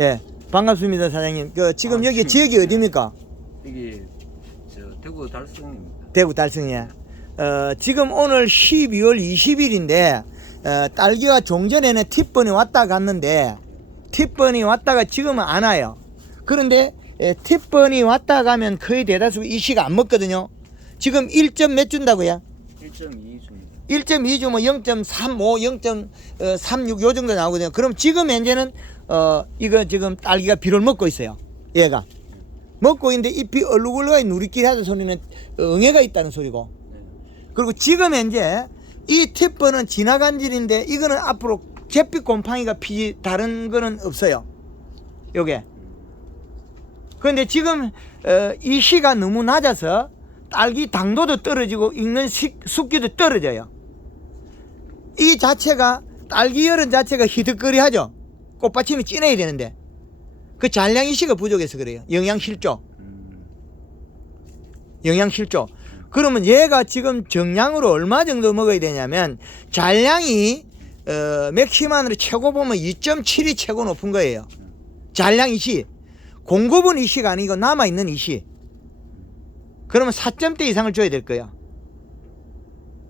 예, 반갑습니다, 사장님. 지금 여기 지역이 어디입니까? 여기 대구 달성입니다. 대구 달성이에. 지금 오늘 12월 20일인데 딸기가 종전에는 팁번이 왔다 갔는데 팁번이 왔다가 지금은 안 와요. 그런데 팁번이 왔다 가면 거의 대다수 이 시가 안 먹거든요. 지금 1점 몇 준다고요? 1.2 줍니다. 1.2 주면 0.35, 0.36 요 정도 나오거든요. 그럼 지금 현재는 이거 지금 딸기가 비를 먹고 있어요. 얘가 먹고 있는데 잎이 얼룩얼룩하게 누리끼리 하는 소리는 응애가 있다는 소리고. 네. 그리고 지금 현재 이 팁번은 지나간 질인데 이거는 앞으로 잿빛 곰팡이가 피지 다른 거는 없어요. 요게. 그런데 지금 이 시가 너무 낮아서 딸기 당도도 떨어지고 익는 숙기도 떨어져요. 이 자체가 딸기 열은 자체가 희득거리 하죠. 꽃받침이 진해야 되는데 그 잔량이시가 부족해서 그래요. 영양실조. 영양실조. 그러면 얘가 지금 정량으로 얼마 정도 먹어야 되냐면 잔량이 맥시만으로 최고 보면 2.7이 최고 높은 거예요. 잔량 이시. 공급은 이시가 아니고 남아있는 이시. 그러면 4점대 이상을 줘야 될 거예요.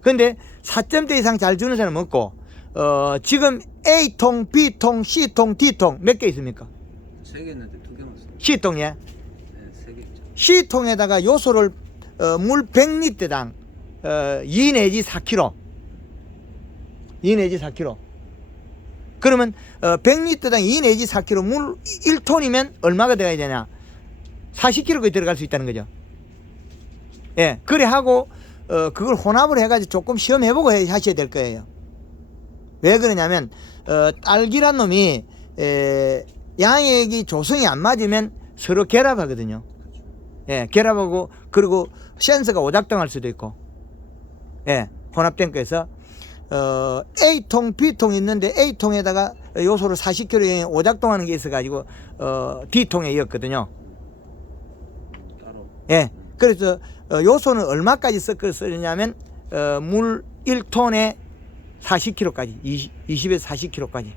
근데 4점대 이상 잘 주는 사람은 없고 지금 A통, B통, C통, D통 몇 개 있습니까? 3개 있는데 2개만 써. C통에 네, 3개 있죠. C통에다가 요소를 물 100리터당 2 내지 4kg 2 내지 4kg 그러면 100리터당 2 내지 4kg 물 1톤이면 얼마가 들어가야 되냐? 40kg까지 들어갈 수 있다는 거죠. 예, 그래 하고 그걸 혼합을 해가지고 조금 시험해보고 하셔야 될 거예요. 왜 그러냐면 딸기란 놈이 양액이 조성이 안 맞으면 서로 결합하거든요. 예, 결합하고 그리고 센서가 오작동할 수도 있고. 예, 혼합된 거에서 A통, B통 있는데 A통에다가 요소를 40kg 오작동하는 게 있어가지고 D통에 이었거든요. 따로. 예, 그래서 요소는 얼마까지 쓰냐면 물 1톤에 40kg까지 20에서 40kg까지.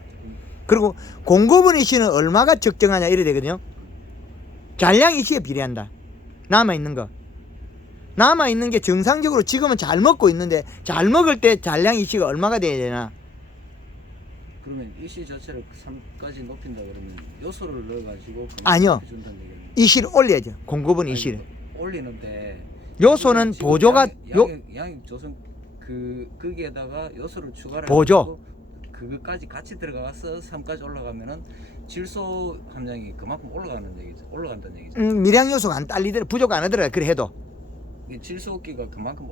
그리고 공급은 이시는 얼마가 적정하냐 이래 되거든요. 잔량 이시에 비례한다. 남아있는 거. 남아있는 게 정상적으로 지금은 잘 먹고 있는데 잘 먹을 때 잔량 이시가 얼마가 돼야 되나? 그러면 이시 자체를 3까지 높인다 그러면 요소를 넣어가지고 아니요. 준다는 얘기는. 이시를 올려야죠. 공급은 이시를. 올리는데 요소는 보조가 양액 조성 거기에다가 요소를 추가를 보조. 해가지고 그거까지 같이 들어가서 3까지 올라가면은 질소 함량이 그만큼 올라가는 얘기죠. 올라간다는 얘기죠. 미량 요소가 안 딸리더라. 부족 안 하더라. 그래 해도. 질소기가 그만큼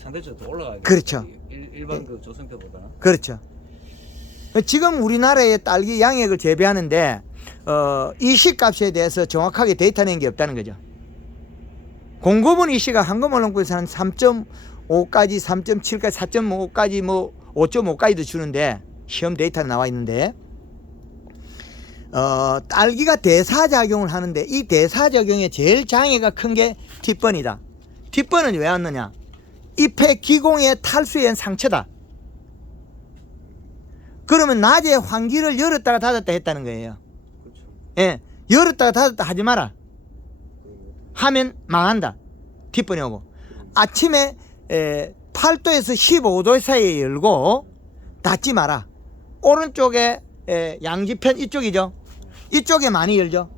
상대적으로 더 올라가요. 그렇죠. 일반 그 조성태보다는. 그렇죠. 지금 우리나라의 딸기 양액을 재배하는데 이 시값에 대해서 정확하게 데이터 낸 게 없다는 거죠. 공급은 이 시가 한금올림픽에서 한 3.5까지 3.7까지 4.5까지 뭐 5.5까지도 주는데 시험 데이터가 나와 있는데 딸기가 대사작용을 하는데 이 대사작용의 제일 장애가 큰 게 뒷번이다. 뒷번은 왜 왔느냐? 잎의 기공의 탈수에 상처다. 그러면 낮에 환기를 열었다가 닫았다 했다는 거예요. 그렇죠. 예, 열었다가 닫았다 하지 마라. 하면 망한다. 뒷번이 오고. 아침에 8도에서 15도 사이에 열고 닫지 마라. 오른쪽에 양지편 이쪽이죠. 이쪽에 많이 열죠.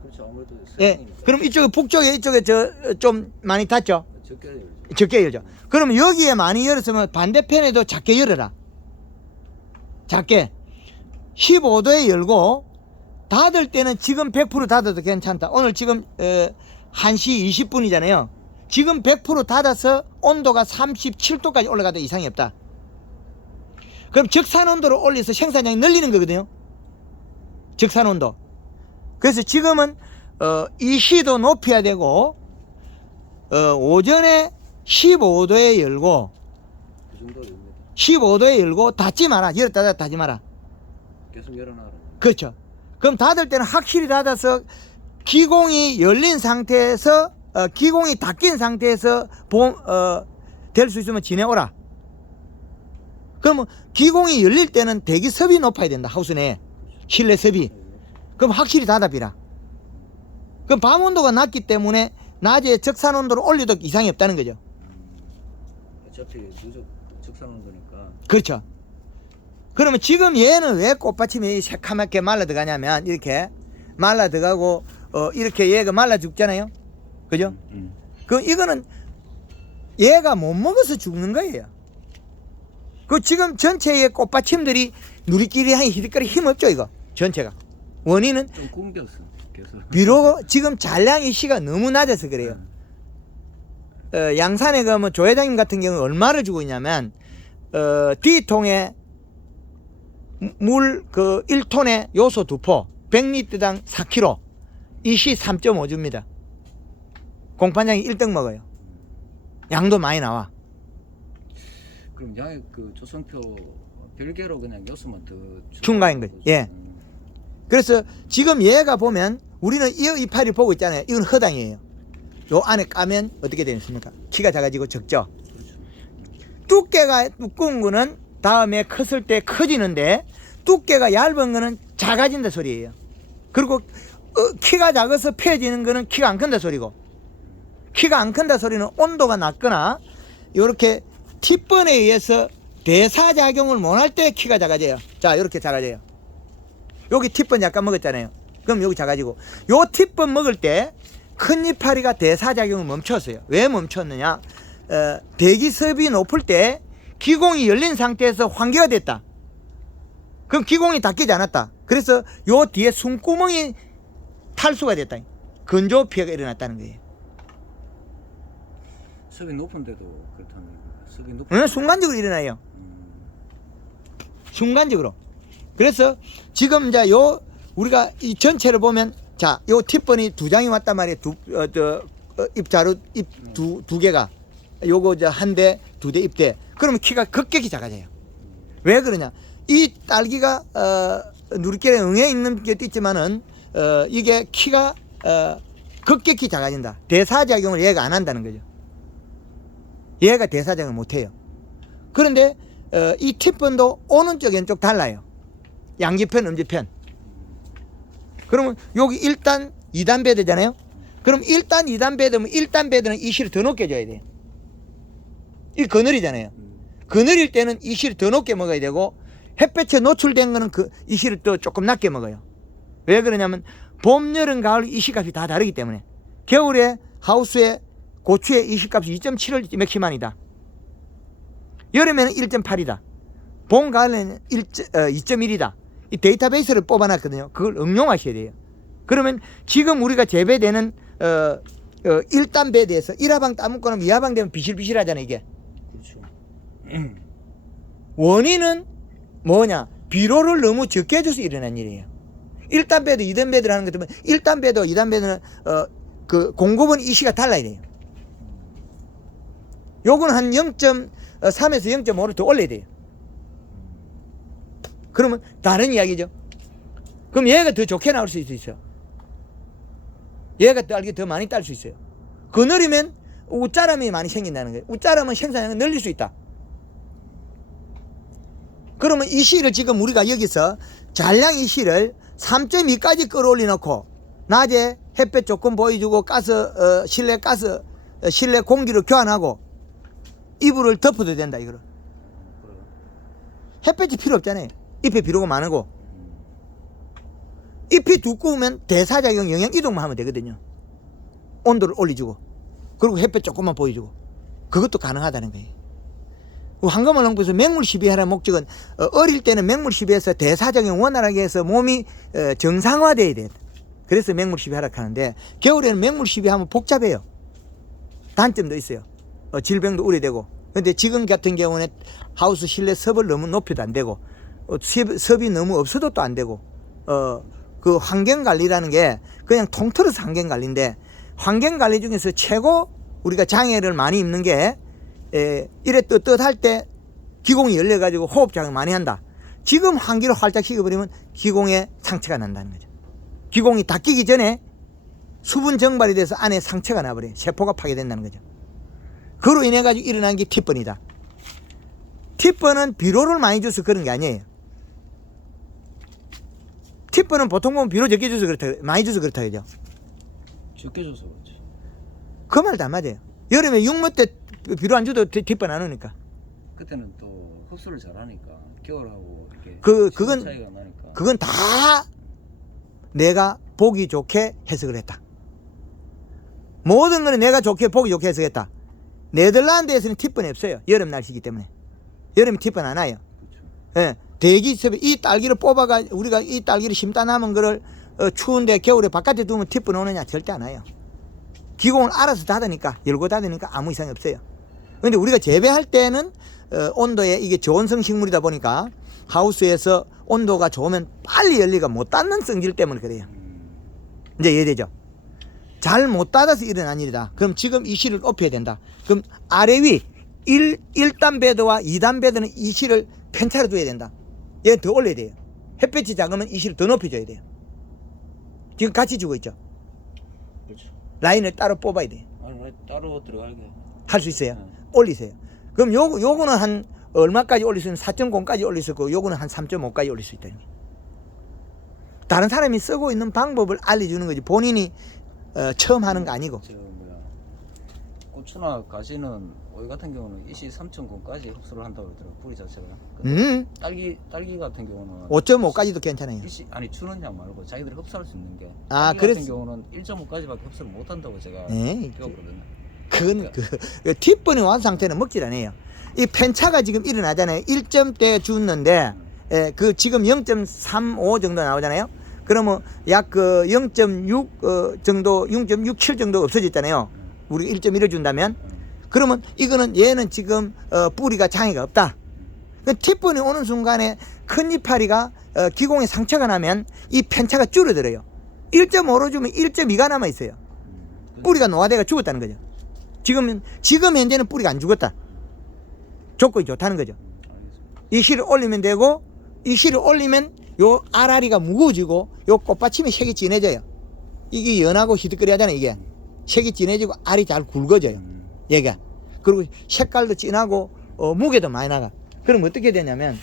그렇죠. 아무래도 예, 그럼 이쪽에 북쪽에 이쪽에 좀 많이 닫죠. 적게 열죠. 적게 열죠. 그럼 여기에 많이 열었으면 반대편에도 작게 열어라. 작게 15도에 열고 닫을 때는 지금 100% 닫아도 괜찮다. 오늘 지금 1시 20분이잖아요. 지금 100% 닫아서 온도가 37도까지 올라가도 이상이 없다. 그럼 적산 온도를 올려서 생산량이 늘리는 거거든요. 적산 온도. 그래서 지금은 이 시도 높여야 되고 오전에 15도에 열고 그 정도입니다. 15도에 열고 닫지 마라. 열었다 닫았다 닫지 마라. 계속 열어놔라. 그렇죠. 그럼 닫을 때는 확실히 닫아서 기공이 열린 상태에서 기공이 닫힌 상태에서 될 수 있으면 지내오라. 그러면 기공이 열릴 때는 대기습이 높아야 된다. 하우스 내에 실내 습이. 그럼 확실히 닫아비라. 그럼 밤 온도가 낮기 때문에 낮에 적산 온도를 올려도 이상이 없다는 거죠. 어차피 누적 적산 온도니까. 그렇죠. 그러면 지금 얘는 왜 꽃받침이 새카맣게 말라 들어가냐면 이렇게 말라 들어가고 이렇게 얘가 말라 죽잖아요. 그죠? 그 이거는 얘가 못 먹어서 죽는 거예요. 그 지금 전체의 꽃받침들이 누리끼리 한 히드까리 힘없죠 이거 전체가. 원인은 좀 굶겼어. 계속. 비록 지금 잔량의 시가 너무 낮아서 그래요. 양산에 가면 조 회장님 같은 경우는 얼마를 주고 있냐면 D통에 물 그 1톤에 요소 2포 100리터당 4kg 이 시 3.5 줍니다. 공판장이 1등 먹어요. 양도 많이 나와. 그럼 양의 그 조선표 별개로 그냥 요소만 더 중간인 거죠. 예. 그래서 지금 얘가 보면 우리는 이 이파리 보고 있잖아요. 이건 허당이에요. 요 안에 까면 어떻게 되겠습니까? 키가 작아지고 적죠. 그렇죠. 두께가 두꺼운 거는 다음에 컸을 때 커지는데 두께가 얇은 거는 작아진다 소리예요. 그리고 키가 작아서 펴지는 거는 키가 안 큰다 소리고, 키가 안 큰다 소리는 온도가 낮거나 이렇게 T번에 의해서 대사작용을 못 할 때 키가 작아져요. 자, 이렇게 작아져요. 여기 T번 약간 먹었잖아요. 그럼 여기 작아지고, 요 T번 먹을 때 큰 이파리가 대사작용을 멈췄어요. 왜 멈췄느냐? 대기습이 높을 때 기공이 열린 상태에서 환기가 됐다. 그럼 기공이 닫히지 않았다. 그래서 요 뒤에 숨구멍이 탈수가 됐다. 건조 피해가 일어났다는 거예요. 습이 높은데도 그렇다는 거예요. 습이 높은. 순간적으로 일어나요. 순간적으로. 그래서 지금 이제 요 우리가 이 전체를 보면, 자, 요 팁번이 2장이 왔단 말이에요. 입자루 입 두 개가 요거 저 한 대, 2대 입대. 그러면 키가 급격히 작아져요. 왜 그러냐? 이 딸기가 누리끼리에 응해 있는 것도 있지만은 이게 키가 급격히 작아진다. 대사작용을 얘가 안 한다는 거죠. 얘가 대사작용을 못 해요. 그런데 이 팁번도 오는 쪽 왼쪽 달라요. 양지편, 음지편. 그러면 여기 1단, 2단 배드잖아요. 그럼 1단, 2단 배드면 1단 배드는 이 실을 더 높게 줘야 돼요. 이 그늘이잖아요. 그늘일 때는 이 실을 더 높게 먹어야 되고, 햇볕에 노출된 거는 이 실을 또 조금 낮게 먹어요. 왜 그러냐면 봄, 여름, 가을 이 시값이 다 다르기 때문에. 겨울에 하우스에 고추의 이 시값이 2.7을 맥시만이다. 여름에는 1.8이다. 봄, 가을에는 2.1이다. 이 데이터베이스를 뽑아놨거든요. 그걸 응용하셔야 돼요. 그러면 지금 우리가 재배되는 1단 배대에서 1하방 따먹고 나면 2하방 되면 비실비실하잖아요, 이게. 그렇죠. 원인은 뭐냐? 비료를 너무 적게 줘서 일어난 일이에요. 1단 배도 2단 배도를 하는 것 때문에 1단 배도 2단 배도는 그 공급은 이시가 달라야 돼요. 요거는 한 0.3에서 0.5를 더 올려야 돼요. 그러면 다른 이야기죠. 그럼 얘가 더 좋게 나올 수 있어요. 얘가 딸기 더 많이 딸 수 있어요. 그늘이면 웃자람이 많이 생긴다는 거예요. 웃자람은 생산량을 늘릴 수 있다. 그러면 이 실을 지금 우리가 여기서 잔량 이 실을 3.2까지 끌어올려 놓고 낮에 햇볕 조금 보여주고 가스 실내 가스 실내 공기를 교환하고 이불을 덮어도 된다. 이거를 햇볕이 필요 없잖아요. 잎에 비료가 많고 잎이 두꺼우면 대사작용 영양 이동만 하면 되거든요. 온도를 올려주고 그리고 햇볕 조금만 보여주고 그것도 가능하다는 거예요. 황금을 농부에서 맹물 시비하라는 목적은 어릴 때는 맹물 시비해서 대사작용 원활하게 해서 몸이 정상화돼야 돼. 그래서 맹물 시비하라 하는데 겨울에는 맹물 시비하면 복잡해요. 단점도 있어요. 질병도 우려되고. 근데 지금 같은 경우는 하우스 실내 섭을 너무 높여도 안 되고 섭이 너무 없어도 또 안 되고 그 환경관리라는 게 그냥 통틀어서 환경관리인데 환경관리 중에서 최고 우리가 장애를 많이 입는 게 이래 떳떳할 때 기공이 열려가지고 호흡장애 많이 한다. 지금 환기를 활짝 식어버리면 기공에 상처가 난다는 거죠. 기공이 닫히기 전에 수분 증발이 돼서 안에 상처가 나버려요. 세포가 파괴된다는 거죠. 그로 인해 가지고 일어난 게 팁번이다. 팁번은 비료를 많이 줘서 그런 게 아니에요. 티프는 보통 보면 비료 적게 줘서 그렇다, 많이 줘서 그렇다 그죠? 적게 줘서 그렇지. 그 말도 안 맞아요. 여름에 육모 때 비료 안 줘도 티프 나누니까. 그때는 또 흡수를 잘하니까 겨울하고 이렇게 그건 차이가 나니까. 그건 다 내가 보기 좋게 해석을 했다. 모든 거는 내가 좋게 보기 좋게 해석했다. 네덜란드에서는 티프는 없어요. 여름 날씨이기 때문에. 여름에 티프는 안 와요. 그렇죠. 예, 대기습에 이 딸기를 뽑아가 우리가 이 딸기를 심다 남은 거를 추운데 겨울에 바깥에 두면 티프는 오느냐? 절대 안 와요. 기공을 알아서 닫으니까, 열고 닫으니까 아무 이상이 없어요. 근데 우리가 재배할 때는 온도에 이게 저온성 식물이다 보니까 하우스에서 온도가 좋으면 빨리 열리가 못 닫는 성질 때문에 그래요. 이제 이해되죠? 잘 못 닫아서 일어난 일이다. 그럼 지금 이 실을 높여야 된다. 그럼 아래 위 1단 베드와 2단 베드는 이 실을 편차로 둬야 된다. 얘 더 올려야 돼요. 햇볕이 작으면 이 실을 더 높여줘야 돼요. 지금 같이 주고 있죠. 그렇죠. 라인을 따로 뽑아야 돼요. 아니 왜 따로 들어가게? 할 수 있어요. 네. 올리세요. 그럼 요거는 한 얼마까지 올릴 수 있는 4.0까지 올릴 수 있고 요거는 한 3.5까지 올릴 수 있다는 거예요. 다른 사람이 쓰고 있는 방법을 알려주는 거지 본인이 처음 하는 거 아니고. 저 뭐야 고추나 가시는 오이 같은 경우는 일시 3.9까지 흡수를 한다고 그러더라고 뿌리 자체가. 근데 딸기 같은 경우는 5.5까지도 괜찮아요. 일시 아니 주는 양 말고 자기들이 흡수할 수 있는 게. 아, 딸기 그래서- 같은 경우는 1.5까지밖에 흡수를 못 한다고 제가 네. 배웠거든요. 그건 팁번이 완 상태는 먹질 않아요. 이 편차가 지금 일어나잖아요. 1점대 줬는데 그 지금 0.35 정도 나오잖아요. 그러면 약 그 0.6 정도, 0.67 정도 없어졌잖아요. 우리가 1.1을 준다면. 그러면 이거는 얘는 지금 뿌리가 장애가 없다. 팁번이 오는 순간에 큰 이파리가 기공에 상처가 나면 이 편차가 줄어들어요. 1.5로 주면 1.2가 남아 있어요. 뿌리가 노화돼가 죽었다는 거죠. 지금 현재는 뿌리가 안 죽었다. 조건이 좋다는 거죠. 이 실을 올리면 되고, 이 실을 올리면 요 알알이가 무거워지고 요 꽃받침이 색이 진해져요. 이게 연하고 희득거리 하잖아요. 이게 색이 진해지고 알이 잘 굵어져요. 얘가. 그리고 색깔도 진하고 무게도 많이 나가. 그럼 어떻게 되냐면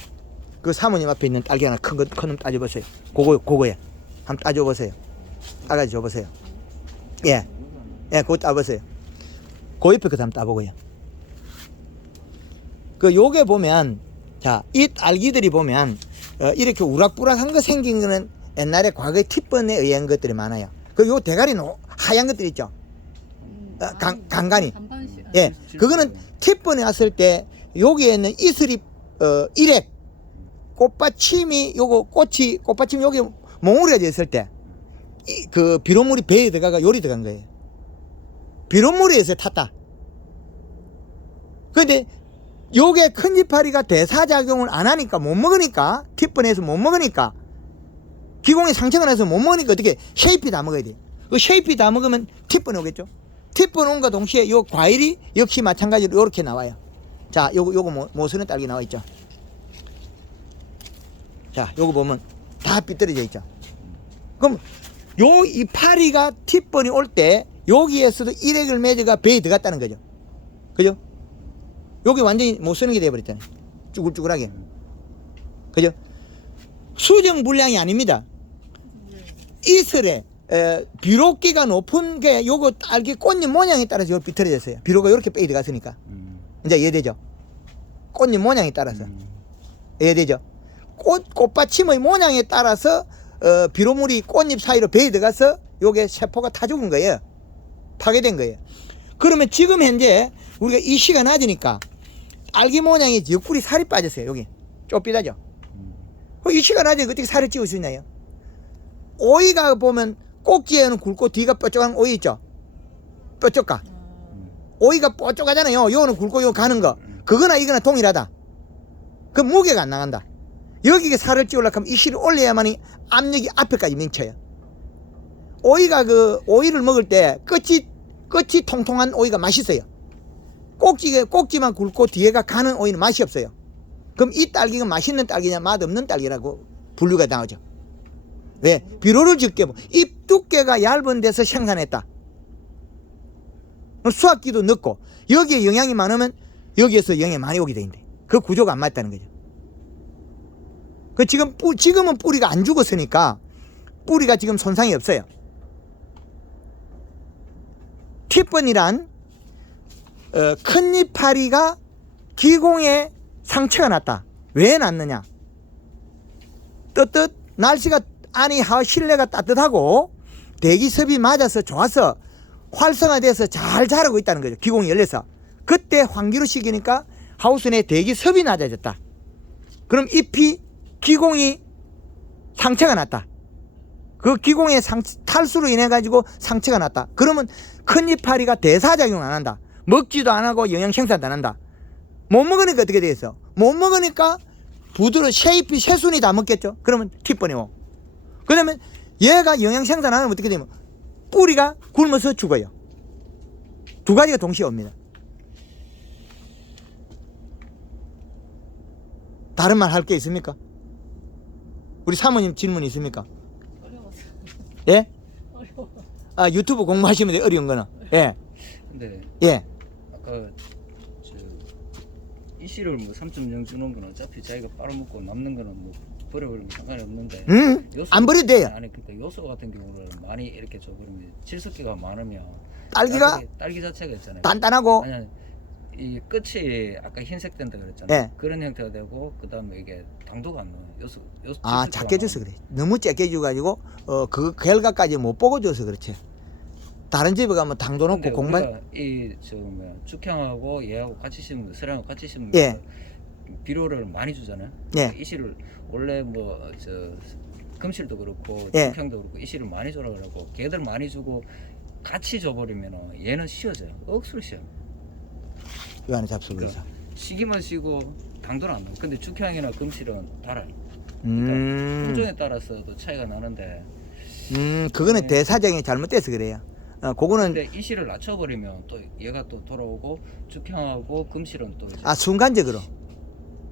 그 사모님 앞에 있는 딸기 하나 큰 놈 따져보세요. 그거에 한번 따져보세요. 따가지 줘보세요. 예, 그거 따보세요. 그 옆에 거 한번 따보고요. 그 요게 보면 자, 이 딸기들이 보면 이렇게 우락부락한 거 생긴 거는 옛날에 과거에 팁번에 의한 것들이 많아요. 그 요 대가리는 하얀 것들 있죠. 간간이. 예, 그거는 팁번에 왔을 때 여기에는 이슬이 일액 꽃받침이 요거 꽃받침이 여기 몽우리가 되어 있을 때 그 비료물이 배에 들어가가 요리 들어간 거예요. 비료물에서 탔다. 근데 요게 큰 이파리가 대사작용을 안 하니까 못 먹으니까 팁번에서 못 먹으니까 기공에 상처가 나서 못 먹으니까 어떻게 쉐이피 다 먹어야 돼. 그 쉐이피 다 먹으면 팁번 오겠죠. 팁번 온과 동시에 요 과일이 역시 마찬가지로 요렇게 나와요. 자, 요거 모서는 딸기 나와 있죠. 자, 요거 보면 다 삐뚤어져 있죠. 그럼 요 이파리가 팁번이 올 때 여기에서도 일액을 맺어가 배에 들어갔다는 거죠. 그죠? 여기 완전히 못 쓰는 게 돼버렸잖아요. 쭈글쭈글하게. 그죠? 수정 불량이 아닙니다. 이슬에 비료기가 높은 게 요거 딸기 꽃잎 모양에 따라서 요거 비틀어졌어요. 비료가 이렇게 빼이 들어갔으니까. 이제 이해되죠? 꽃잎 모양에 따라서. 이해되죠? 꽃받침의 모양에 따라서 비료물이 꽃잎 사이로 배에 들어가서 요게 세포가 타 죽은 거예요. 파괴된 거예요. 그러면 지금 현재 우리가 이 시가 낮으니까 딸기 모양이 옆구리 살이 빠졌어요. 여기 좁비다죠. 이 시가 낮으니까 어떻게 살을 찌울 수 있나요? 오이가 보면 꼭지에는 굵고 뒤가 뾰족한 오이 있죠. 뾰족가. 오이가 뾰족하잖아요. 요거는 굵고 요 가는 거. 그거나 이거나 동일하다. 그 무게가 안 나간다. 여기에 살을 찌우려고 하면 이 실을 올려야만이 압력이 앞에까지 미쳐요. 오이가 오이를 먹을 때 끝이 통통한 오이가 맛있어요. 꼭지만 굵고 뒤에가 가는 오이는 맛이 없어요. 그럼 이 딸기가 맛있는 딸기냐 맛없는 딸기라고 분류가 나오죠. 왜? 비료를 적게 잎 두께가 얇은 데서 생산했다. 수확기도 늦고 여기에 영양이 많으면 여기에서 영양이 많이 오게 돼 있는데 그 구조가 안 맞다는 거죠. 지금은 뿌리가 안 죽었으니까 뿌리가 지금 손상이 없어요. 팁번이란 큰 이파리가 기공에 상처가 났다. 왜 났느냐? 뜨뜻 날씨가 안이 실내가 따뜻하고 대기습이 맞아서 좋아서 활성화돼서 잘 자라고 있다는 거죠. 기공이 열려서. 그때 환기로 시키니까 하우스 내 대기습이 낮아졌다. 그럼 잎이 기공이 상처가 났다. 그 기공의 탈수로 인해 가지고 상처가 났다. 그러면 큰 이파리가 대사작용 안 한다. 먹지도 안 하고 영양 생산도 안 한다. 못 먹으니까 어떻게 되겠어? 못 먹으니까 부드러운 새잎이 새순이 다 먹겠죠. 그러면 팁번이고. 그러면 얘가 영양 생산 안 하면 어떻게 되면 뿌리가 굶어서 죽어요. 두 가지가 동시에 옵니다. 다른 말 할 게 있습니까? 우리 사모님 질문 있습니까? 어려워서. 예? 어려워. 아, 유튜브 공부하시면 돼, 어려운 거는. 예. 근데 예. 아까 이 씨를 뭐 3.0 주는 거는 어차피 자기가 빨아먹고 남는 거는 뭐 버려버리면 상관이 없는데 안 버려도 돼요. 아니 그러니까 요소 같은 경우는 많이 이렇게 줘버리면 질소기가 많으면 딸기가 딸기 자체가 있잖아요. 단단하고 아니 이 끝이 아까 흰색 된다 그랬잖아요. 예. 그런 형태가 되고 그다음에 이게 당도가 안 나와요. 요소 아, 질소기가 작게 줘서 나와요. 그래. 너무 작게 줘가지고 그 결과까지 못 보고 줘서 그렇지. 다른 집에 가면 당도 근데 높고 공만 우리가 이저 뭐야 죽향하고 얘하고 같이 심으면 서량하고 같이 심으면 예. 비료를 많이 주잖아요. 예. 이 씨를 원래 뭐 저 금실도 그렇고 예. 죽향도 그렇고 이 씨를 많이 주라 그러고 걔들 많이 주고 같이 줘버리면 얘는 쉬어져요. 억수로 쉬어. 요 안에 잡수고 있어. 시기만 쉬고 당도는 안 나. 근데 죽향이나 금실은 달아요. 음. 품종에 따라서도 차이가 나는데. 그거는 네. 대사정이 잘못돼서 그래요. 그거는 근데 이 씨를 낮춰버리면 또 얘가 또 돌아오고 죽향하고 금실은 또 이제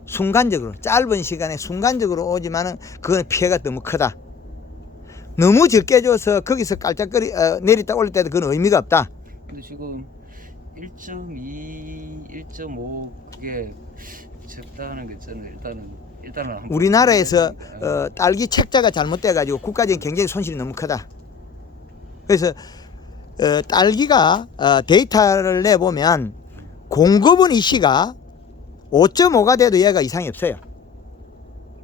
순간적으로 짧은 시간에 순간적으로 오지만은 그건 피해가 너무 크다. 너무 적게 줘서 거기서 깔짝거리 내리다 올릴 때도 그건 의미가 없다. 근데 지금 1.2, 1.5 그게 적다는 게 저는 일단은 한번 우리나라에서 보여야 딸기 책자가 잘못돼 가지고 국가적인 경제적 손실이 너무 크다. 그래서 딸기가 데이터를 내보면 공급은 이 씨가 5.5가 돼도 얘가 이상이 없어요.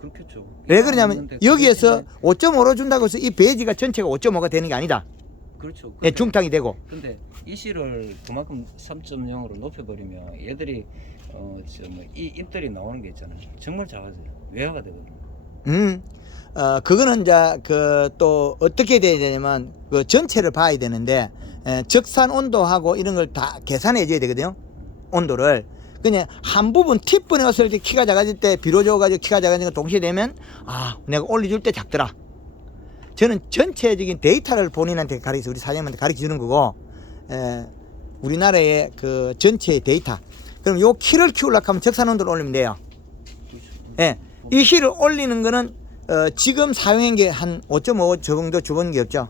그렇겠죠. 왜 그러냐면 없는데 여기에서 그게 5.5로 준다고 해서 이 배지가 전체가 5.5가 되는 게 아니다. 그렇죠. 예, 중탕이 되고. 근데 이 씨를 그만큼 3.0으로 높여버리면 얘들이 이 잎들이 나오는 게 있잖아요. 정말 작아져요. 외화가 되거든요. 그거는 이제 또 어떻게 돼야 되냐면 그 전체를 봐야 되는데 적산 온도하고 이런 걸 다 계산해 줘야 되거든요. 온도를. 그냥 한 부분 팁분에 왔을 때 키가 작아질 때 비료 줘가지고 키가 작아지는 거 동시에 되면 아 내가 올려줄 때 작더라. 저는 전체적인 데이터를 본인한테 가르쳐 우리 사장님한테 가르쳐 주는 거고 우리나라의 그 전체 데이터. 그럼 요 키를 키우려고 하면 적산 온도를 올리면 돼요. 예. 이 키를 올리는 거는 지금 사용한 게 한 5.5 정도 줘본 게 없죠.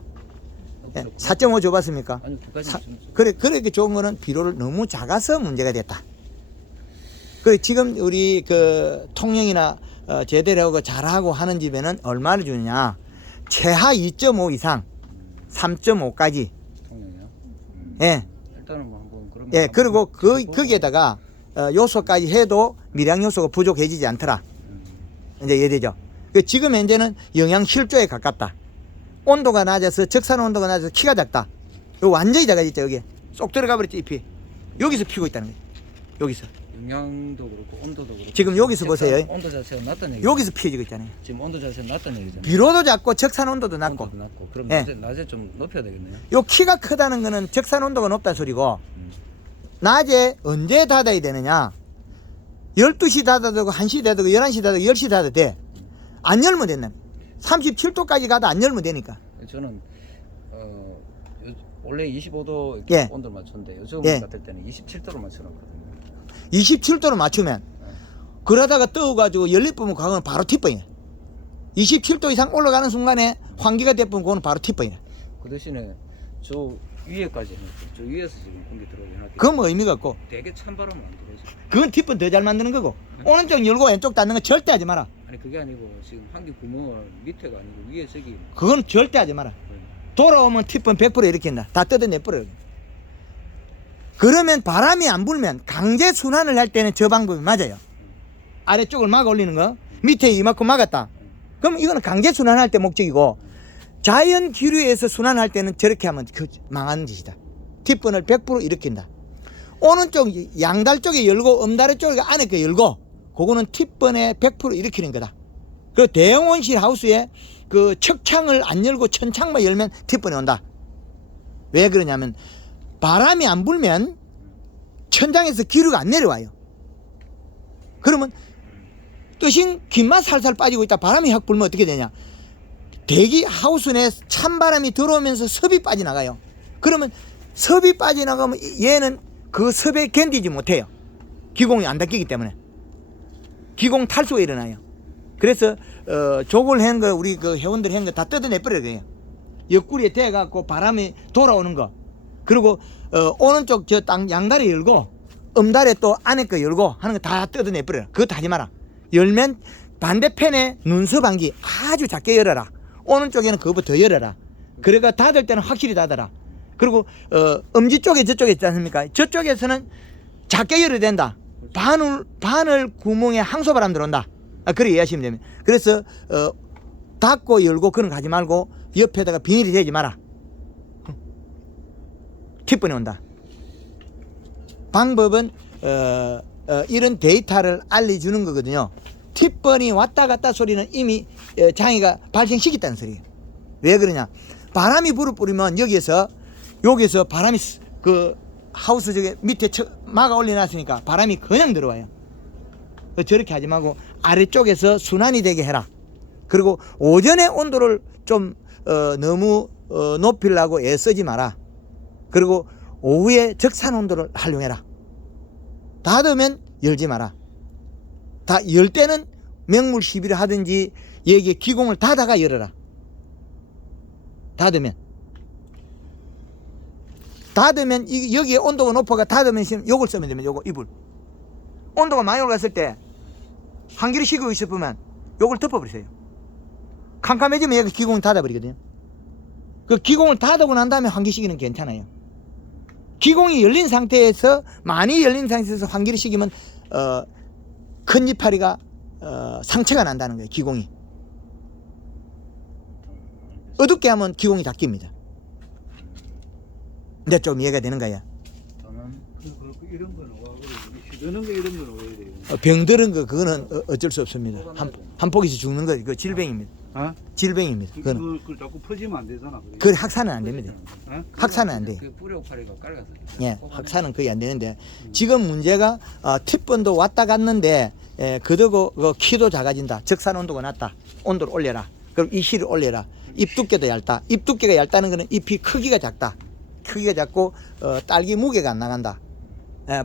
예. 4.5 줘봤습니까? 아니 그까지 그렇게 좋은 거는 비료를 너무 작아서 문제가 됐다. 그 지금 우리 그 통영이나 제대로 하고 잘하고 하는 집에는 얼마를 주느냐? 최하 2.5 이상, 3.5까지. 통영이요. 예. 일단은 뭐 한번 그러면 예. 그리고 한번 보고. 거기에다가 요소까지 해도 미량 요소가 부족해지지 않더라. 이제 이해되죠? 지금 현재는 영양 실조에 가깝다. 온도가 낮아서 적산 온도가 낮아서 키가 작다. 요 완전히 작아졌죠. 여기 쏙 들어가 버렸죠. 잎이 여기서 피고 있다는 거예요. 여기서 영양도 그렇고 온도도 그렇고 지금 여기서 보세요. 온도 자체가 낮다는 얘기죠. 여기서 피어지고 있잖아요. 지금 온도 자체가 낮다는 얘기잖아요. 비료도 작고 적산 온도도 낮고. 온도도 낮고 그럼 예. 낮에 좀 높여야 되겠네요. 요 키가 크다는 거는 적산 온도가 높다는 소리고 음. 낮에 언제 닫아야 되느냐? 12시 닫아도 되고 1시 닫아도 되고 11시 닫아도 되고 10시 닫아도 돼. 안 열면 됐네. 37도까지 가도 안 열면 되니까. 저는 원래 25도 예. 온도 맞췄는데 요즘 예. 같을 때는 27도로 맞춰놨거든요. 27도로 맞추면 그러다가 떠가지고 연립부분 가면 바로 팁번이야. 27도 이상 올라가는 순간에 환기가 돼버리면 그거는 바로 팁번이야. 그 대신에 저 위에까지 해놨죠. 저 위에서 지금 공기 들어오게 해놨기 그건 뭐 의미가 없고 되게 찬바람은 안 들어오죠. 그건 뒷번 더 잘 만드는 거고 오른쪽 열고 왼쪽 닫는 거 절대 하지 마라. 아니 그게 아니고 지금 환기 구멍을 밑에가 아니고 위에 저기 그건 절대 하지 마라. 돌아오면 뒷번 100% 이렇게 한다. 다 뜯어내버려. 그러면 바람이 안 불면 강제 순환을 할 때는 저 방법이 맞아요. 아래쪽을 막아 올리는 거 밑에 이만큼 막았다. 그럼 이거는 강제 순환할 때 목적이고 자연 기류에서 순환할 때는 저렇게 하면 망하는 짓이다. 뒷번을 100% 이렇게 한다. 오른쪽 양달 쪽에 열고 엄다리 쪽에 안에 거 열고 그거는 뒷번에 100% 일으키는 거다. 그리고 대형온실 하우스에 그 척창을 안 열고 천창만 열면 뒷번에 온다. 왜 그러냐면 바람이 안 불면 천장에서 기류가 안 내려와요. 그러면 뜻인 깃만 살살 빠지고 있다. 바람이 확 불면 어떻게 되냐. 대기 하우스 내 찬바람이 들어오면서 섭이 빠져나가요. 그러면 섭이 빠져나가면 얘는 그 섭에 견디지 못해요. 기공이 안 닦이기 때문에. 기공 탈수가 일어나요. 그래서 족을 한 거 우리 그 회원들이 한 거 다 뜯어내버려야 돼요. 옆구리에 대갖고 바람이 돌아오는 거. 그리고 오른쪽 저 땅 양다리 열고 엄다리 또 안에 거 열고 하는 거 다 뜯어내버려요. 그것도 하지 마라. 열면 반대편에 눈썹 한기 아주 작게 열어라. 오른쪽에는 그거보다 더 열어라. 그러니까 닫을 때는 확실히 닫아라. 그리고 엄지 쪽에 저쪽에 있지 않습니까? 저쪽에서는 작게 열어야 된다. 바늘 구멍에 항소바람 들어온다. 그래 이해하시면 됩니다. 그래서 닫고 열고 그런 거 하지 말고 옆에다가 비닐이 되지 마라. 뒷번에 온다. 방법은 이런 데이터를 알려주는 거거든요. 뒷번이 왔다 갔다 소리는 이미 장애가 발생시켰다는 소리예요. 왜 그러냐? 바람이 불을 뿌리면 여기서 바람이 그 하우스 저기 밑에 막아 올려놨으니까 바람이 그냥 들어와요. 저렇게 하지 말고 아래쪽에서 순환이 되게 해라. 그리고 오전에 온도를 좀 너무 높이려고 애쓰지 마라. 그리고 오후에 적산 온도를 활용해라. 닫으면 열지 마라. 다 열 때는 맹물 시비를 하든지 여기에 기공을 닫아가 열어라. 닫으면 여기에 온도가 높아가 닫으면 요걸 쓰면 되면 요거 이불 온도가 많이 올랐을 때 환기를 시키고 있으면 요걸 덮어버리세요. 캄캄해지면 여기 기공을 닫아버리거든요. 그 기공을 닫고 난 다음에 환기 시키는 괜찮아요. 기공이 열린 상태에서 많이 열린 상태에서 환기를 시키면 큰 이파리가 상처가 난다는 거예요. 기공이 어둡게 하면 기공이 닫힙니다. 근데 좀 이해가 되는 거야. 이런 거는 와 시드는 거 이런 거는 왜 이래요? 병들은 거 그거는 어쩔 수 없습니다. 한 포기씩 죽는 거 그 질병입니다. 어? 질병입니다. 그거는 그걸 자꾸 퍼지면 안 되잖아. 그 확산은 안 됩니다. 어? 확산은 안 돼. 그 뿌리오파리가 깔아서 예, 확산은 거의 안 되는데 지금 문제가 팁번도 왔다 갔는데 그러고 그 키도 작아진다. 적산 온도가 낮다. 온도를 올려라. 그럼 이 실을 올려라. 잎 두께도 얇다. 잎 두께가 얇다는 거는 잎이 크기가 작다. 크기가 작고 딸기 무게가 안 나간다.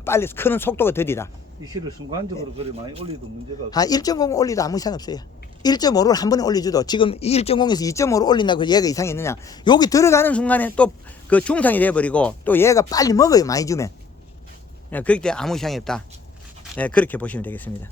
빨리 크는 속도가 더디다. 이 실을 순간적으로 그래 많이 올려도 문제가 없어. 1.0 올리도 아무 이상 없어요. 1.5를 한 번에 올려줘도 지금 1.0에서 2.5로 올린다고 얘가 이상이 있느냐. 여기 들어가는 순간에 또 그 중상이 돼버리고 또 얘가 빨리 먹어요. 많이 주면. 그렇기 때문에 아무 이상이 없다. 그렇게 보시면 되겠습니다.